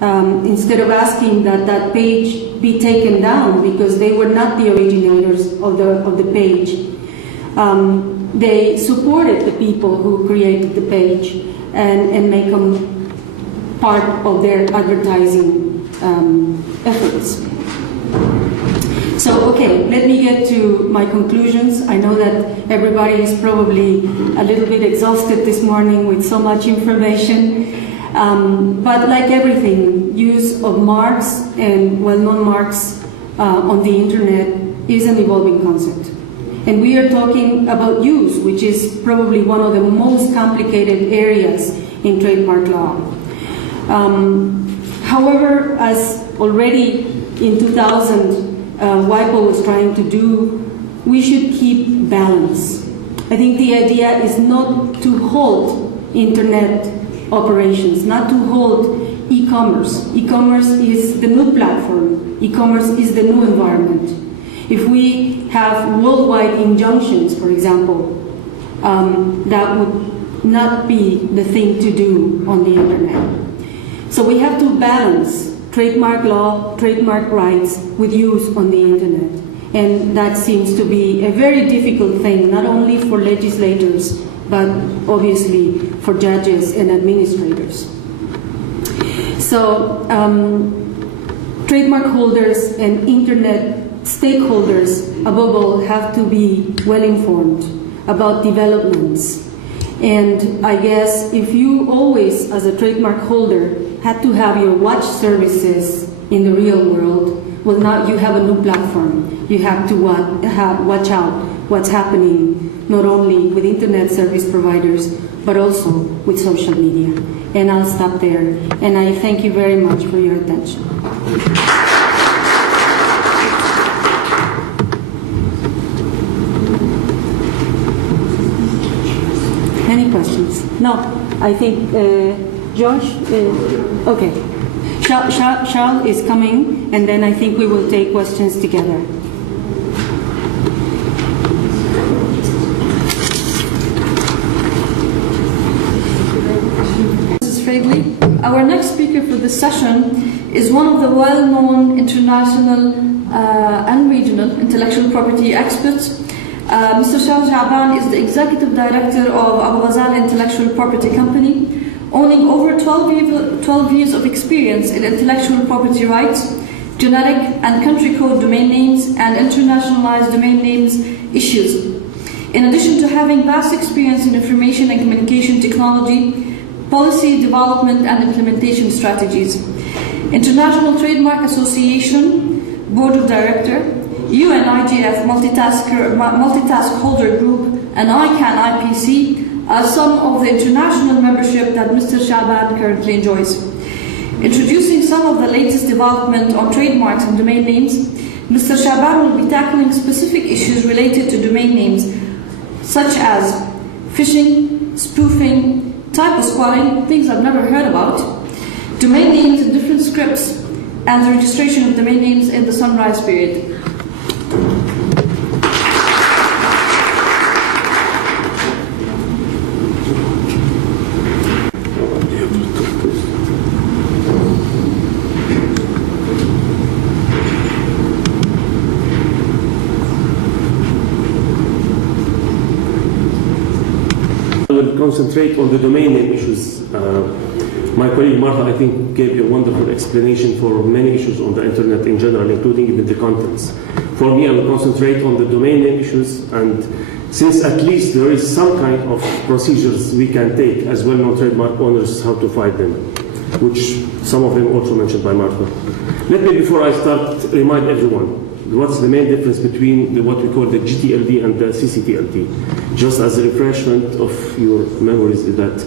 instead of asking that that page be taken down because they were not the originators of the page, they supported the people who created the page and make them part of their advertising efforts. So, okay, let me get to my conclusions. I know that everybody is probably a little bit exhausted this morning with so much information. But like everything, use of marks and well-known marks on the internet is an evolving concept. And we are talking about use, which is probably one of the most complicated areas in trademark law. However, as already in 2000, WIPO was trying to do, we should keep balance. I think the idea is not to halt internet operations, not to hold e-commerce. E-commerce is the new platform. E-commerce is the new environment. If we have worldwide injunctions, for example, that would not be the thing to do on the internet. So we have to balance trademark law, trademark rights with use on the internet. And that seems to be a very difficult thing, not only for legislators, but obviously for judges and administrators. So trademark holders and internet stakeholders, above all, have to be well informed about developments. And I guess if you always, as a trademark holder, had to have your watch services in the real world, well, now you have a new platform. You have to watch out what's happening, not only with internet service providers, but also with social media. And I'll stop there. And I thank you very much for your attention. Any questions? No, I think Josh, okay. Charles is coming, and then I think we will take questions together. Our next speaker for this session is one of the well-known international and regional intellectual property experts. Mr. Shah Jaban is the Executive Director of Abu-Ghazaleh Intellectual Property Company, owning over 12 years of experience in intellectual property rights, generic and country code domain names, and internationalized domain names issues. In addition to having vast experience in information and communication technology, policy development and implementation strategies, International Trademark Association Board of Director, UNIGF Multitask Holder Group, and ICANN IPC are some of the international membership that Mr. Shaban currently enjoys. Introducing some of the latest development on trademarks and domain names, Mr. Shaban will be tackling specific issues related to domain names, such as phishing, spoofing, typo squatting, things I've never heard about, domain names in different scripts, and the registration of domain names in the sunrise period. Concentrate on the domain name issues. My colleague Martha, I think, gave a wonderful explanation for many issues on the internet in general, including even the contents. For me, I will concentrate on the domain name issues, and since at least there is some kind of procedures we can take as well-known trademark owners how to fight them, which some of them also mentioned by Martha. Let me, before I start, remind everyone what's the main difference between what we call the GTLD and the CCTLD. Just as a refreshment of your memories, is that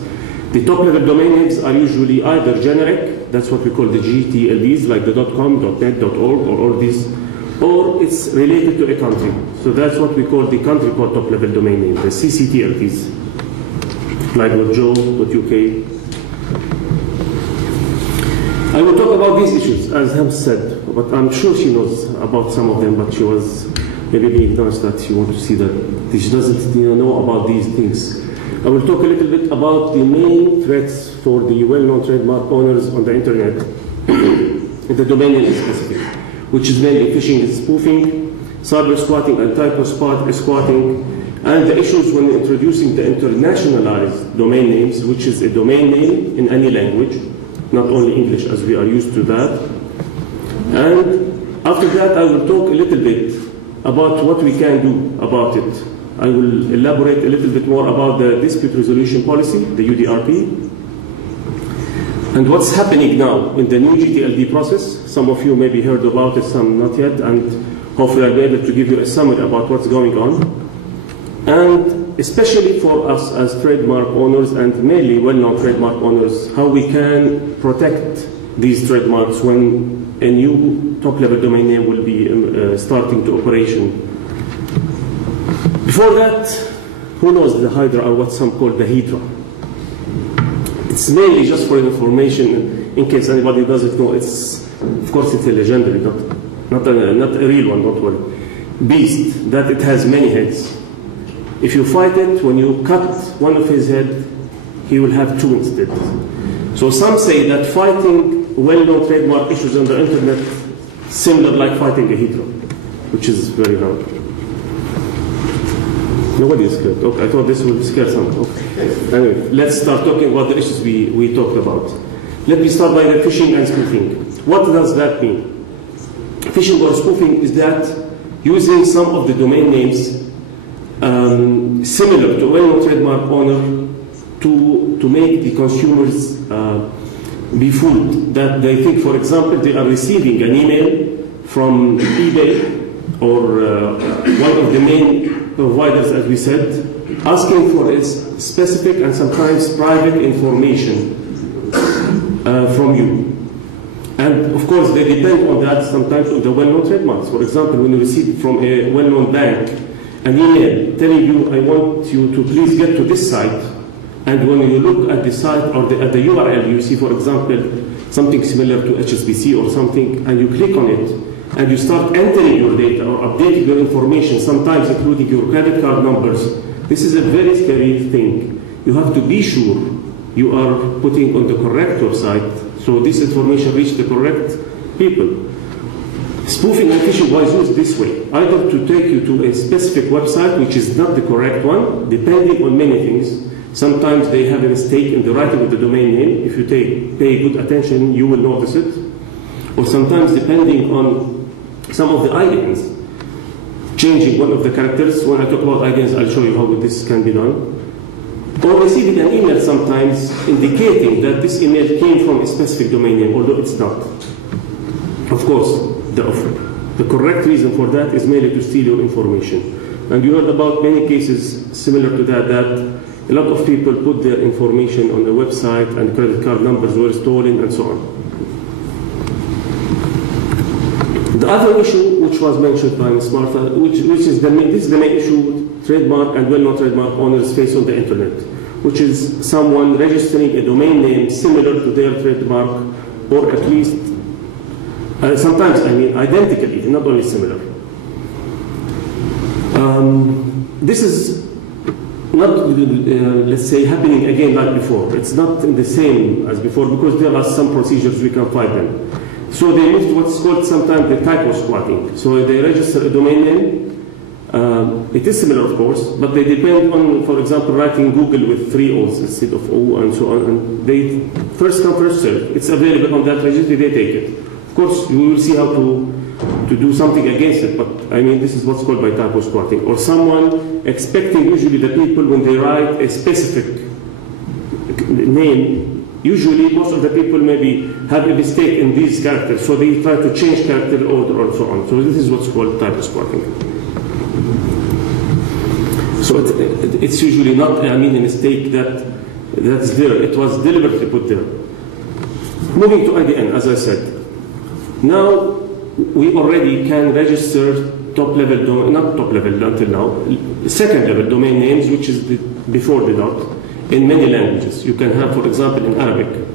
the top-level domain names are usually either generic, that's what we call the GTLDs, like the .com, .net, .org, or all these, or it's related to a country. So that's what we call the country code top-level domain name, the CCTLDs, like .jo.uk. I will talk about these issues, as Ham said, but I'm sure she knows about some of them, but she was maybe being nice that she wants to see that she doesn't know about these things. I will talk a little bit about the main threats for the well-known trademark owners on the internet, in the domain name specific, which is mainly phishing and spoofing, cyber squatting and typo squatting, and the issues when introducing the internationalized domain names, which is a domain name in any language, not only English as we are used to that. And after that, I will talk a little bit about what we can do about it. I will elaborate a little bit more about the dispute resolution policy, the UDRP, and what's happening now in the new GTLD process. Some of you maybe heard about it, some not yet, and hopefully I'll be able to give you a summary about what's going on. And especially for us as trademark owners, and mainly well-known trademark owners, how we can protect these trademarks when a new top-level domain name will be starting to operation. Before that, who knows the Hydra, or what some call the Hydra? It's mainly just for information, in case anybody doesn't know. It's, of course, it's a legendary, not a real one, don't worry. Beast, that it has many heads. If you fight it, when you cut one of his head, he will have two instead. So some say that fighting well-known trademark issues on the internet similar like fighting a Hydra, which is very hard. Nobody is scared. Okay, I thought this would scare some. Okay. Anyway, let's start talking about the issues we talked about. Let me start by the phishing and spoofing. What does that mean? Phishing or spoofing is that using some of the domain names similar to a well-known trademark owner to make the consumers be fooled. That they think, for example, they are receiving an email from eBay or one of the main providers, as we said, asking for a specific and sometimes private information from you. And of course, they depend on that sometimes on the well-known trademarks. For example, when you receive from a well-known bank an email telling you, I want you to please get to this site, and when you look at the site or at the URL, you see, for example, something similar to HSBC or something, and you click on it, and you start entering your data or updating your information, sometimes including your credit card numbers. This is a very scary thing. You have to be sure you are putting on the correct website, so this information reaches the correct people. Spoofing and phishing was used this way, either to take you to a specific website, which is not the correct one, depending on many things. Sometimes they have a mistake in the writing of the domain name. If you pay good attention, you will notice it. Or sometimes, depending on some of the IDNs, changing one of the characters. When I talk about IDNs, I'll show you how this can be done. Or receiving an email sometimes indicating that this email came from a specific domain name, although it's not. Of course, the correct reason for that is mainly to steal your information. And you heard about many cases similar to that a lot of people put their information on the website and credit card numbers were stolen and so on. The other issue which was mentioned by Ms. Martha, this is the main issue trademark and well-known trademark owners face on the internet, which is someone registering a domain name similar to their trademark, or at least sometimes, identically, not only similar. This is not, let's say, happening again like before. It's not the same as before because there are some procedures we can fight them. So they moved what's called sometimes the typo squatting. So they register a domain name. It is similar, of course, but they depend on, for example, writing Google with 3 O's instead of O and so on. And they first come, first serve. It's available on that registry, they take it. Of course, we will see how to do something against it, but this is what's called by typo squatting. Or someone expecting, usually the people, when they write a specific name, usually most of the people maybe have a mistake in these characters, so they try to change character order and so on. So this is what's called typo squatting. So it's usually not, a mistake that's there. It was deliberately put there. Moving to IDN, as I said. Now, we already can register top-level, not top-level until now, second-level domain names, which is before the dot, in many languages. You can have, for example, in Arabic.